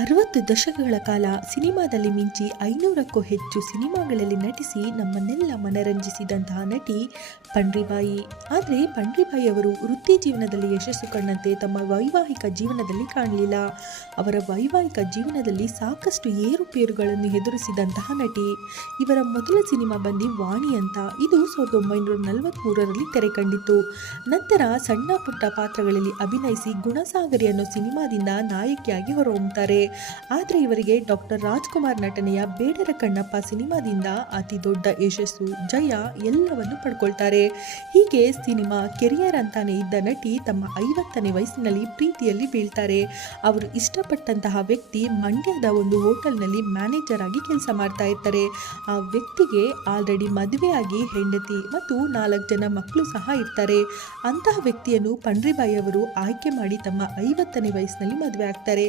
60 ದಶಕಗಳ ಕಾಲ ಸಿನಿಮಾದಲ್ಲಿ ಮಿಂಚಿ 500ಕ್ಕೂ ಹೆಚ್ಚು ಸಿನಿಮಾಗಳಲ್ಲಿ ನಟಿಸಿ ನಮ್ಮನ್ನೆಲ್ಲ ಮನರಂಜಿಸಿದಂತಹ ನಟಿ ಪಂಡ್ರಿಬಾಯಿ. ಆದರೆ ಪಂಡ್ರಿಬಾಯಿ ಅವರು ವೃತ್ತಿ ಜೀವನದಲ್ಲಿ ಯಶಸ್ಸು ಕಂಡಂತೆ ತಮ್ಮ ವೈವಾಹಿಕ ಜೀವನದಲ್ಲಿ ಕಾಣಲಿಲ್ಲ. ಅವರ ವೈವಾಹಿಕ ಜೀವನದಲ್ಲಿ ಸಾಕಷ್ಟು ಏರುಪೇರುಗಳನ್ನು ಎದುರಿಸಿದಂತಹ ನಟಿ. ಇವರ ಮೊದಲ ಸಿನಿಮಾ ಬಂದು ವಾಣಿ ಅಂತ. ಇದು 1943ರಲ್ಲಿ ತೆರೆ ಕಂಡಿತು. ನಂತರ ಸಣ್ಣ ಪುಟ್ಟ ಪಾತ್ರಗಳಲ್ಲಿ ಅಭಿನಯಿಸಿ ಗುಣಸಾಗರಿ ಅನ್ನೋ ಸಿನಿಮಾದಿಂದ ನಾಯಕಿಯಾಗಿ ಹೊರಹೊಮ್ಮುತ್ತಾರೆ. ಆದರೆ ಇವರಿಗೆ ಡಾಕ್ಟರ್ ರಾಜ್ಕುಮಾರ್ ನಟನೆಯ ಬೇಡರ ಕಣ್ಣಪ್ಪ ಸಿನಿಮಾದಿಂದ ಅತಿ ದೊಡ್ಡ ಯಶಸ್ಸು, ಜಯ ಎಲ್ಲವನ್ನು ಪಡ್ಕೊಳ್ತಾರೆ. ಹೀಗೆ ಸಿನಿಮಾ ಕೆರಿಯರ್ ಅಂತಾನೆ ಇದ್ದ ನಟಿ ತಮ್ಮ 50ನೇ ವಯಸ್ಸಿನಲ್ಲಿ ಪ್ರೀತಿಯಲ್ಲಿ ಬೀಳ್ತಾರೆ. ಅವರು ಇಷ್ಟಪಟ್ಟಂತಹ ವ್ಯಕ್ತಿ ಮಂಡ್ಯದ ಒಂದು ಹೋಟೆಲ್ನಲ್ಲಿ ಮ್ಯಾನೇಜರ್ ಆಗಿ ಕೆಲಸ ಮಾಡ್ತಾ ಇರ್ತಾರೆ. ಆ ವ್ಯಕ್ತಿಗೆ ಆಲ್ರೆಡಿ ಮದುವೆಯಾಗಿ ಹೆಂಡತಿ ಮತ್ತು 4 ಜನ ಮಕ್ಕಳು ಸಹ ಇರ್ತಾರೆ. ಅಂತಹ ವ್ಯಕ್ತಿಯನ್ನು ಪಂಡ್ರಿಬಾಯಿ ಅವರು ಆಯ್ಕೆ ಮಾಡಿ ತಮ್ಮ 50ನೇ ವಯಸ್ಸಿನಲ್ಲಿ ಮದುವೆ ಆಗ್ತಾರೆ.